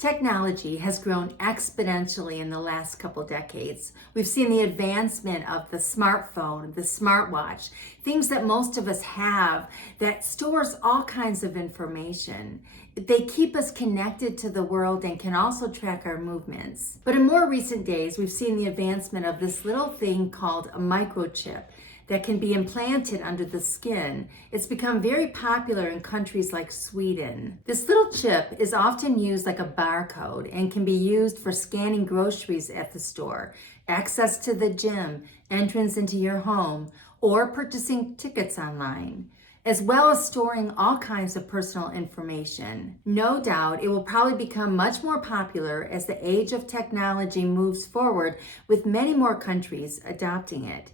Technology has grown exponentially in the last couple decades. We've seen the advancement of the smartphone, the smartwatch, things that most of us have that stores all kinds of information. They keep us connected to the world and can also track our movements. But in more recent days, we've seen the advancement of this little thing called a microchip that can be implanted under the skin. It's become very popular in countries like Sweden. This little chip is often used like a barcode and can be used for scanning groceries at the store, access to the gym, entrance into your home, or purchasing tickets online, as well as storing all kinds of personal information. No doubt it will probably become much more popular as the age of technology moves forward, with many more countries adopting it.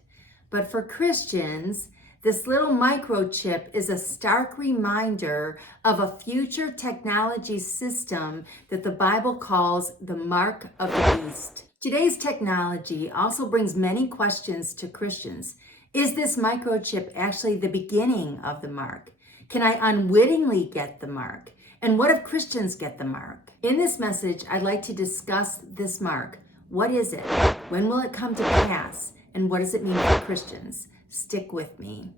But for Christians, this little microchip is a stark reminder of a future technology system that the Bible calls the mark of the beast. Today's technology also brings many questions to Christians. Is this microchip actually the beginning of the mark? Can I unwittingly get the mark? And what if Christians get the mark? In this message, I'd like to discuss this mark. What is it? When will it come to pass? And what does it mean for Christians? Stick with me.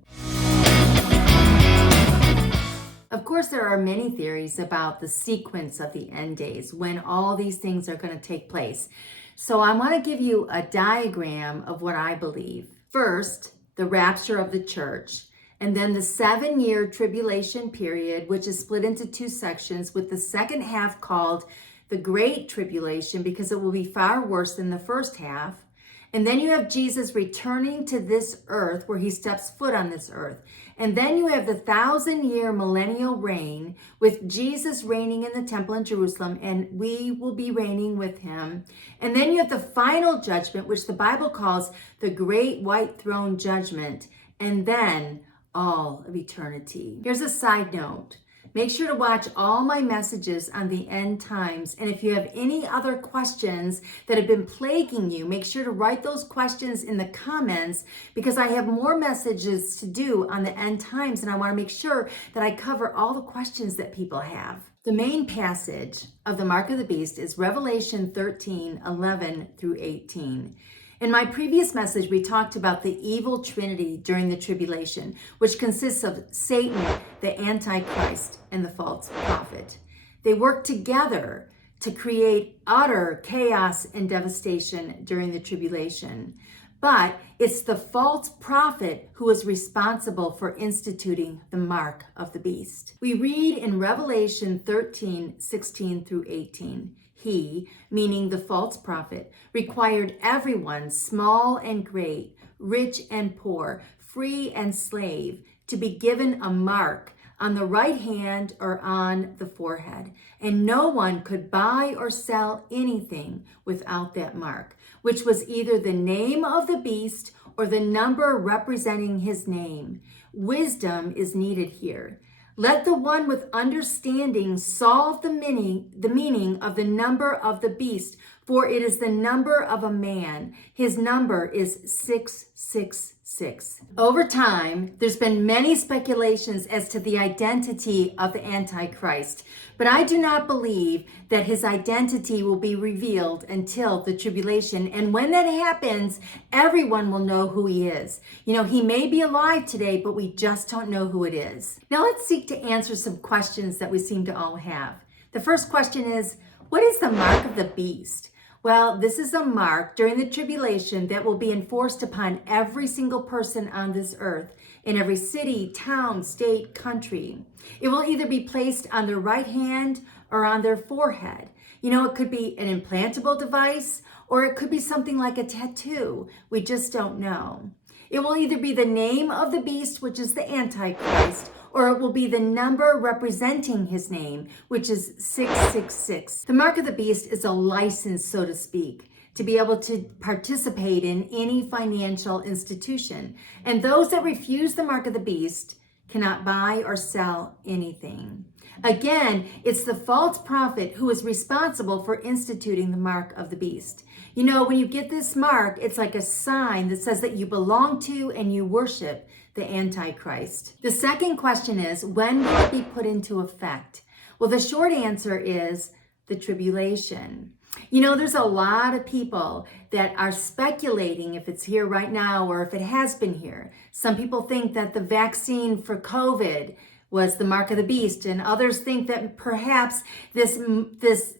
Of course, there are many theories about the sequence of the end days, when all these things are going to take place. So I want to give you a diagram of what I believe. First, the rapture of the church, and then the 7-year tribulation period, which is split into 2 sections, with the second half called the Great Tribulation because it will be far worse than the first half. And then you have Jesus returning to this earth where he steps foot on this earth. And then you have the 1,000-year millennial reign with Jesus reigning in the temple in Jerusalem, and we will be reigning with him. And then you have the final judgment, which the Bible calls the Great White Throne Judgment, and then all of eternity. Here's a side note. Make sure to watch all my messages on the end times. And if you have any other questions that have been plaguing you, make sure to write those questions in the comments, because I have more messages to do on the end times. And I want to make sure that I cover all the questions that people have. The main passage of the Mark of the Beast is Revelation 13:11 through 18. In my previous message, we talked about the evil trinity during the tribulation, which consists of Satan, the Antichrist, and the false prophet. They work together to create utter chaos and devastation during the tribulation. But it's the false prophet who is responsible for instituting the mark of the beast. We read in Revelation 13:16 through 18. He, meaning the false prophet, required everyone, small and great, rich and poor, free and slave, to be given a mark on the right hand or on the forehead. And no one could buy or sell anything without that mark, which was either the name of the beast or the number representing his name. Wisdom is needed here. Let the one with understanding solve the meaning of the number of the beast, for it is the number of a man. His number is 666. Over time, there's been many speculations as to the identity of the Antichrist, but I do not believe that his identity will be revealed until the tribulation. And when that happens, everyone will know who he is. You know, he may be alive today, but we just don't know who it is. Now let's seek to answer some questions that we seem to all have. The first question is, what is the mark of the beast? Well, this is a mark during the tribulation that will be enforced upon every single person on this earth, in every city, town, state, country. It will either be placed on their right hand or on their forehead. You know, it could be an implantable device, or it could be something like a tattoo. We just don't know. It will either be the name of the beast, which is the Antichrist, or it will be the number representing his name, which is 666. The mark of the beast is a license, so to speak, to be able to participate in any financial institution. And those that refuse the mark of the beast cannot buy or sell anything. Again, it's the false prophet who is responsible for instituting the mark of the beast. You know, when you get this mark, it's like a sign that says that you belong to and you worship the Antichrist. The second question is, when will it be put into effect? Well, the short answer is the tribulation. You know, there's a lot of people that are speculating if it's here right now or if it has been here. Some people think that the vaccine for COVID was the mark of the beast, and others think that perhaps this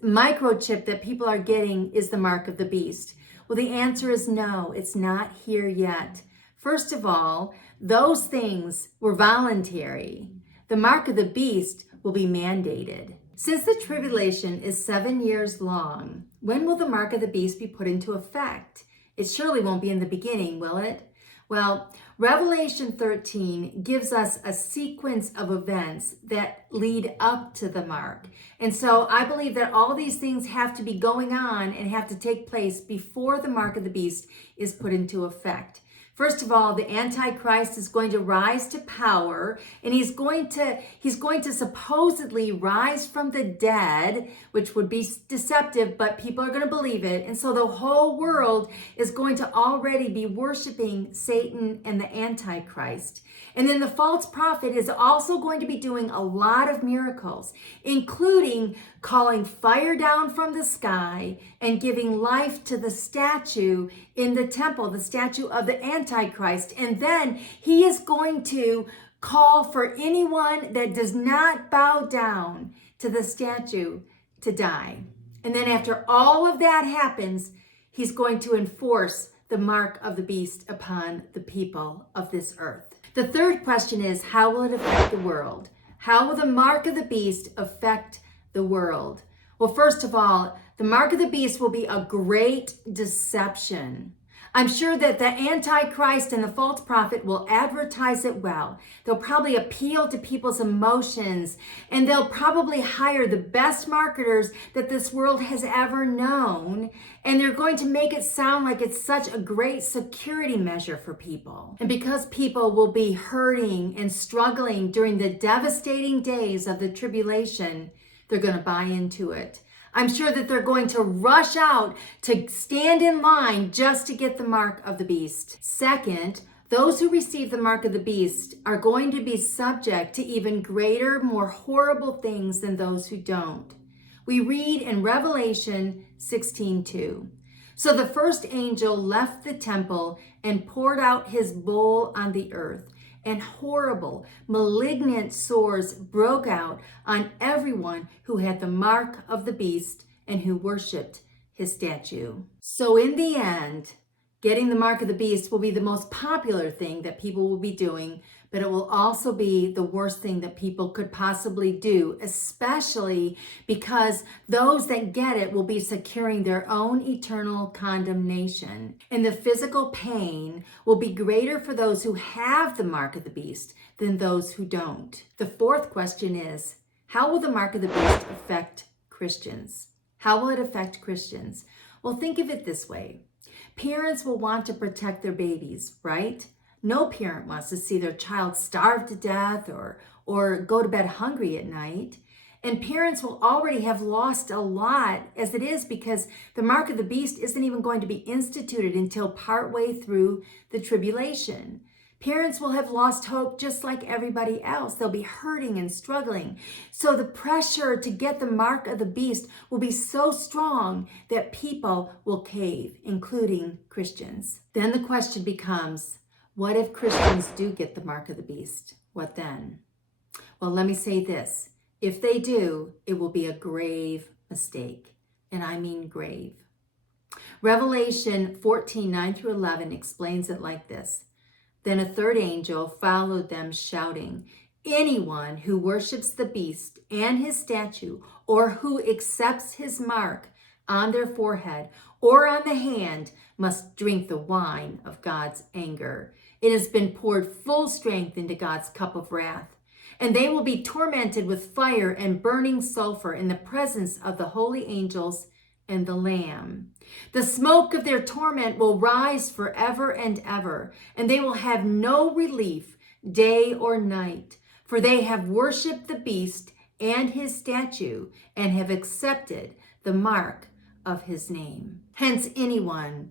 microchip that people are getting is the mark of the beast. Well, the answer is no, it's not here yet. First of all, those things were voluntary. The mark of the beast will be mandated. Since the tribulation is 7 years long, when will the mark of the beast be put into effect? It surely won't be in the beginning, will it? Well, Revelation 13 gives us a sequence of events that lead up to the mark. And so I believe that all these things have to be going on and have to take place before the mark of the beast is put into effect. First of all, the Antichrist is going to rise to power, and he's going to supposedly rise from the dead, which would be deceptive, but people are going to believe it. And so the whole world is going to already be worshiping Satan and the Antichrist. And then the false prophet is also going to be doing a lot of miracles, including calling fire down from the sky and giving life to the statue in the temple, the statue of the Antichrist. And then he is going to call for anyone that does not bow down to the statue to die. And then after all of that happens, he's going to enforce the mark of the beast upon the people of this earth. The third question is, how will it affect the world? How will the mark of the beast affect the world? Well, first of all, the mark of the beast will be a great deception. I'm sure that the Antichrist and the false prophet will advertise it well. They'll probably appeal to people's emotions, and they'll probably hire the best marketers that this world has ever known, and they're going to make it sound like it's such a great security measure for people. And because people will be hurting and struggling during the devastating days of the tribulation, they're going to buy into it. I'm sure that they're going to rush out to stand in line just to get the mark of the beast. Second, those who receive the mark of the beast are going to be subject to even greater, more horrible things than those who don't. We read in Revelation 16:2. So the first angel left the temple and poured out his bowl on the earth, and horrible, malignant sores broke out on everyone who had the mark of the beast and who worshiped his statue. So in the end, getting the mark of the beast will be the most popular thing that people will be doing, but it will also be the worst thing that people could possibly do, especially because those that get it will be securing their own eternal condemnation. And the physical pain will be greater for those who have the mark of the beast than those who don't. The fourth question is, how will the mark of the beast affect Christians? How will it affect Christians? Well, think of it this way. Parents will want to protect their babies, right? No parent wants to see their child starve to death or go to bed hungry at night. And parents will already have lost a lot as it is, because the mark of the beast isn't even going to be instituted until partway through the tribulation. Parents will have lost hope just like everybody else. They'll be hurting and struggling. So the pressure to get the mark of the beast will be so strong that people will cave, including Christians. Then the question becomes, what if Christians do get the mark of the beast? What then? Well, let me say this. If they do, it will be a grave mistake. And I mean grave. Revelation 14:9-11 explains it like this. Then a third angel followed them, shouting, anyone who worships the beast and his statue, or who accepts his mark on their forehead or on the hand, must drink the wine of God's anger. It has been poured full strength into God's cup of wrath. And they will be tormented with fire and burning sulfur in the presence of the holy angels and the Lamb. The smoke of their torment will rise forever and ever, and they will have no relief day or night, for they have worshipped the beast and his statue and have accepted the mark of his name. Hence, anyone,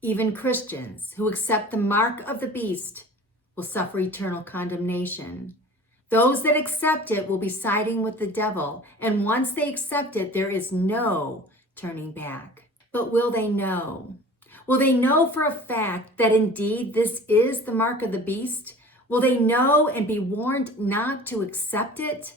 even Christians, who accept the mark of the beast will suffer eternal condemnation. Those that accept it will be siding with the devil. And once they accept it, there is no turning back. But will they know? Will they know for a fact that indeed this is the mark of the beast? Will they know and be warned not to accept it?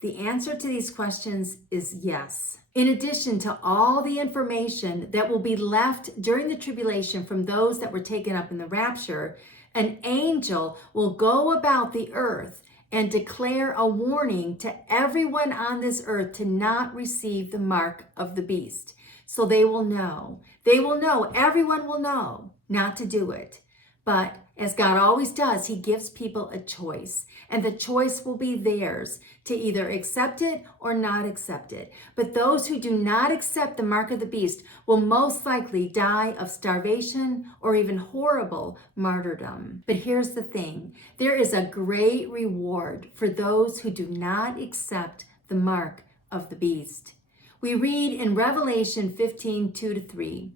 The answer to these questions is yes. In addition to all the information that will be left during the tribulation from those that were taken up in the rapture, an angel will go about the earth and declare a warning to everyone on this earth to not receive the mark of the beast. So they will know. They will know. Everyone will know not to do it. But as God always does, he gives people a choice. And the choice will be theirs to either accept it or not accept it. But those who do not accept the mark of the beast will most likely die of starvation or even horrible martyrdom. But here's the thing. There is a great reward for those who do not accept the mark of the beast. We read in Revelation 15, 2-3,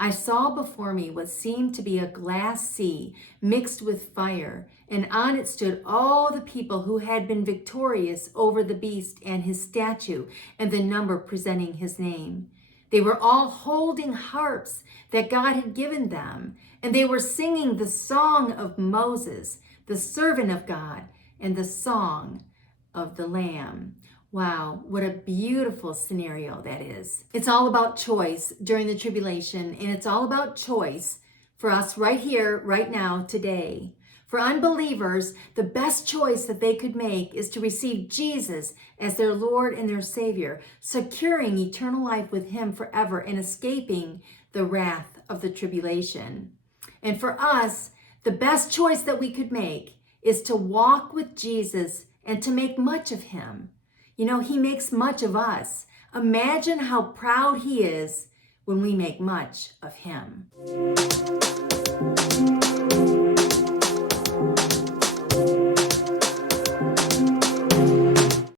I saw before me what seemed to be a glass sea mixed with fire, and on it stood all the people who had been victorious over the beast and his statue, and the number presenting his name. They were all holding harps that God had given them, and they were singing the song of Moses, the servant of God, and the song of the Lamb. Wow, what a beautiful scenario that is. It's all about choice during the tribulation, and it's all about choice for us right here, right now, today. For unbelievers, the best choice that they could make is to receive Jesus as their Lord and their Savior, securing eternal life with him forever and escaping the wrath of the tribulation. And for us, the best choice that we could make is to walk with Jesus and to make much of him. You know, he makes much of us. Imagine how proud he is when we make much of him.